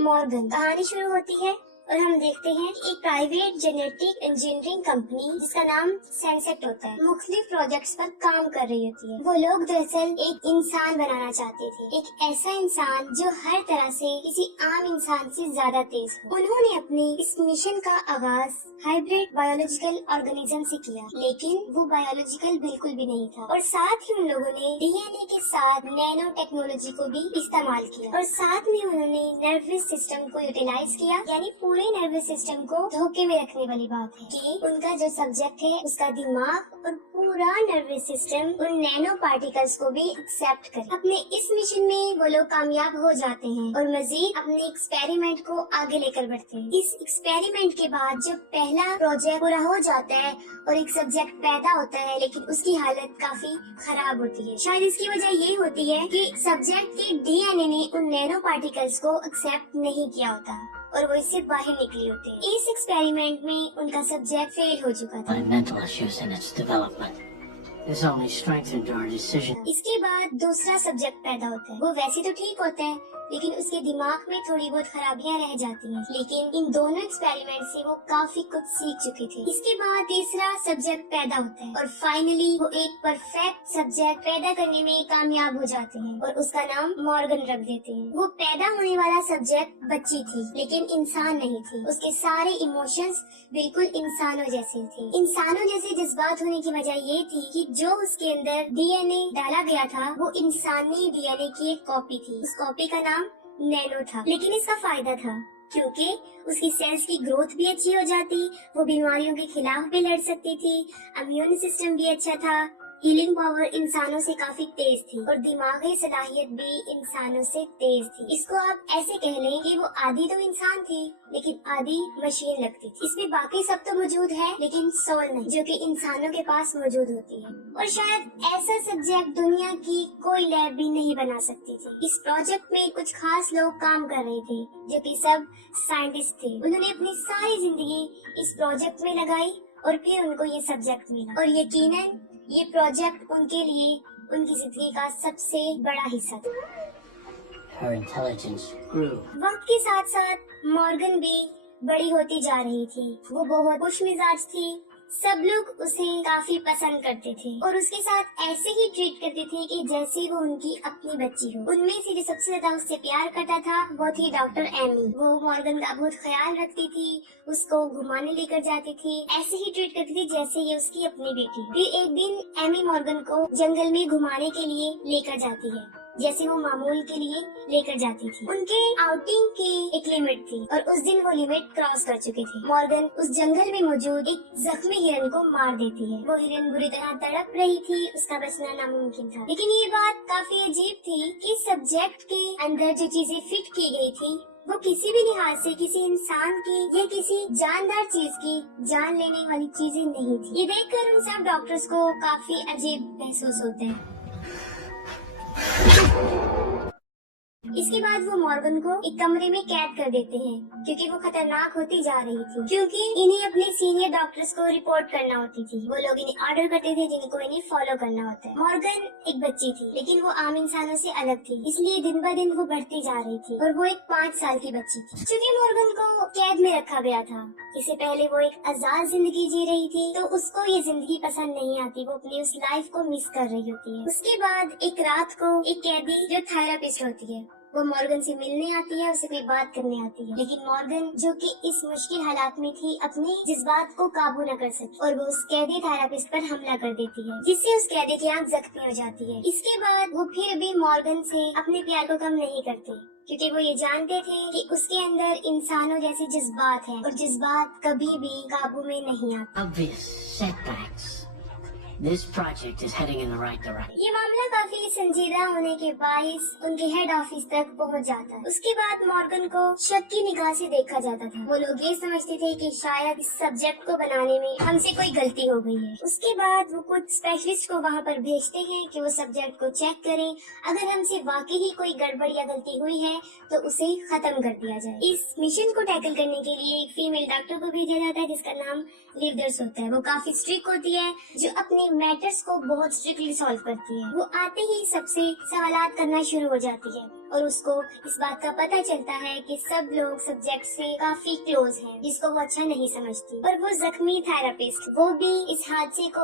Morgan. कहानी शुरू होती है और हम देखते हैं एक प्राइवेट जेनेटिक इंजीनियरिंग कंपनी जिसका नाम सेंसेट होता है मुख्तलिफ प्रोजेक्ट्स पर काम कर रही होती है। वो लोग दरअसल एक इंसान बनाना चाहते थे, एक ऐसा इंसान जो हर तरह से किसी आम इंसान से ज्यादा तेज हो। उन्होंने अपने इस मिशन का आगाज हाइब्रिड बायोलॉजिकल ऑर्गेनिज्म से किया, लेकिन वो बायोलॉजिकल बिल्कुल भी नहीं था। और साथ ही उन लोगों ने डीएनए के साथ नैनो टेक्नोलॉजी को भी इस्तेमाल किया और साथ में उन्होंने नर्वस सिस्टम को यूटिलाइज किया। यानी पूरे नर्वस सिस्टम को धोखे में रखने वाली बात है कि उनका जो सब्जेक्ट है उसका दिमाग और पूरा नर्वस सिस्टम उन नैनो पार्टिकल्स को भी एक्सेप्ट करे। अपने इस मिशन में वो लोग कामयाब हो जाते हैं और मजीद अपने एक्सपेरिमेंट को आगे लेकर बढ़ते हैं। इस एक्सपेरिमेंट के बाद जब पहला प्रोजेक्ट पूरा हो जाता है और एक सब्जेक्ट पैदा होता है, लेकिन उसकी हालत काफी खराब होती है। शायद इसकी वजह ये होती है कि सब्जेक्ट के डीएनए ने उन नैनो पार्टिकल्स को एक्सेप्ट नहीं किया होता और वो इससे बाहर निकली होती है। इस एक्सपेरिमेंट में उनका सब्जेक्ट फेल हो चुका था। mental issues in its development. This only strengthened our decision. इसके बाद दूसरा सब्जेक्ट पैदा होता है। वो वैसे तो ठीक होता है, लेकिन उसके दिमाग में थोड़ी बहुत खराबियां रह जाती हैं। लेकिन इन दोनों एक्सपेरिमेंट से वो काफी कुछ सीख चुके थे। इसके बाद तीसरा सब्जेक्ट पैदा होता है और फाइनली वो एक परफेक्ट सब्जेक्ट पैदा करने में कामयाब हो जाते हैं और उसका नाम मॉर्गन रख देते हैं। वो पैदा होने वाला सब्जेक्ट बच्ची थी, लेकिन इंसान नहीं थी। उसके सारे इमोशंस बिल्कुल इंसानों जैसे थे। इंसानों जैसे जज्बात होने की वजह ये थी कि जो उसके अंदर डीएनए डाला गया था वो इंसानी डीएनए की एक कॉपी थी। उस कॉपी का नाम नैनो था। लेकिन इसका फायदा था क्योंकि उसकी सेल्स की ग्रोथ भी अच्छी हो जाती, वो बीमारियों के खिलाफ भी लड़ सकती थी, इम्यून सिस्टम भी अच्छा था, हीलिंग पावर इंसानों से काफी तेज थी और दिमागी सलाहियत भी इंसानों से तेज थी। इसको आप ऐसे कह लें कि वो आधी तो इंसान थी लेकिन आधी मशीन लगती थी। इसमें बाकी सब तो मौजूद है लेकिन सोल नहीं, जो कि इंसानों के पास मौजूद होती है। और शायद ऐसा सब्जेक्ट दुनिया की कोई लैब भी नहीं बना सकती थी। इस प्रोजेक्ट में कुछ खास लोग काम कर रहे थे जो कि सब साइंटिस्ट थे। उन्होंने अपनी सारी जिंदगी इस प्रोजेक्ट में लगाई और फिर उनको ये सब्जेक्ट मिला और यकीनन ये प्रोजेक्ट उनके लिए उनकी जिंदगी का सबसे बड़ा हिस्सा था। Her intelligence grew. वक्त के साथ साथ मॉर्गन भी बड़ी होती जा रही थी। वो बहुत खुश मिजाज थी, सब लोग उसे काफी पसंद करते थे और उसके साथ ऐसे ही ट्रीट करते थे कि जैसे वो उनकी अपनी बच्ची हो। उनमें से जो सबसे ज्यादा उससे प्यार करता था वो थी डॉक्टर एमी। वो मॉर्गन का बहुत ख्याल रखती थी, उसको घुमाने लेकर जाती थी, ऐसे ही ट्रीट करती थी जैसे ये उसकी अपनी बेटी। फिर एक दिन एमी मॉर्गन को जंगल में घुमाने के लिए लेकर जाती है, जैसे वो मामूल के लिए लेकर जाती थी। उनके आउटिंग की एक लिमिट थी और उस दिन वो लिमिट क्रॉस कर चुके थे। मॉर्गन उस जंगल में मौजूद एक जख्मी हिरन को मार देती है। वो हिरन बुरी तरह तड़प रही थी, उसका बचना नामुमकिन था। लेकिन ये बात काफी अजीब थी कि सब्जेक्ट के अंदर जो चीजें फिट की गई थी वो किसी भी लिहाज से किसी इंसान की या किसी जानदार चीज की जान लेने वाली चीजें नहीं थी। ये देखकर उन सब डॉक्टर्स को काफी अजीब महसूस होते हैं। इसके बाद वो मॉर्गन को एक कमरे में कैद कर देते हैं क्योंकि वो खतरनाक होती जा रही थी, क्योंकि इन्हें अपने सीनियर डॉक्टर्स को रिपोर्ट करना होती थी। वो लोग इन्हें ऑर्डर करते थे जिनको इन्हें फॉलो करना होता है। मॉर्गन एक बच्ची थी लेकिन वो आम इंसानों से अलग थी, इसलिए दिन ब दिन वो बढ़ती जा रही थी और वो एक 5 साल की बच्ची थी। क्योंकि मॉर्गन को कैद में रखा गया था, इससे पहले वो एक आजाद जिंदगी जी रही थी, तो उसको ये जिंदगी पसंद नहीं आती, वो अपनी उस लाइफ को मिस कर रही होती है। उसके बाद एक रात को एक कैदी जो थेरेपिस्ट होती है वो मॉर्गन से मिलने आती है, उसे कोई बात करने आती है। लेकिन मॉर्गन जो कि इस मुश्किल हालात में थी अपने जज्बात को काबू न कर सकी और वो उस कैदी थेरेपिस्ट पर हमला कर देती है, जिससे उस कैदी की आंख जख्मी हो जाती है। इसके बाद वो फिर भी मॉर्गन से अपने प्यार को कम नहीं करते क्योंकि वो ये जानते थे कि उसके अंदर इंसानों जैसे जज्बात हैं और जज्बात कभी भी काबू में नहीं आते। Obvious setbacks. This project is heading in the right direction. ये मामला काफी संजीदा होने के बाइस उनके हेड ऑफिस तक पहुंच जाता है। उसके बाद मॉर्गन को शक की निगाह से देखा जाता था। वो लोग ये समझते थे कि शायद इस सब्जेक्ट को बनाने में हमसे कोई गलती हो गई है। उसके बाद वो कुछ स्पेशलिस्ट को वहाँ पर भेजते हैं कि वो सब्जेक्ट को चेक करें। अगर हमसे वाकई ही कोई गड़बड़ या गलती हुई है तो उसे खत्म कर दिया जाए। इस मिशन को टैकल करने के लिए एक फीमेल डॉक्टर को भेजा जाता है जिसका नाम लिवदर्स होता है। वो काफी स्ट्रिक्ट होती है, जो अपने میٹرز کو بہت اسٹرکٹلی سالو کرتی ہے. وہ آتے ہی سب سے سوالات کرنا شروع ہو جاتی ہے اور اس کو اس بات کا پتہ چلتا ہے کہ سب لوگ سبجیکٹ سے کافی کلوز ہیں، جس کو وہ اچھا نہیں سمجھتی. اور وہ زخمی تھراپسٹ وہ بھی اس حادثے کو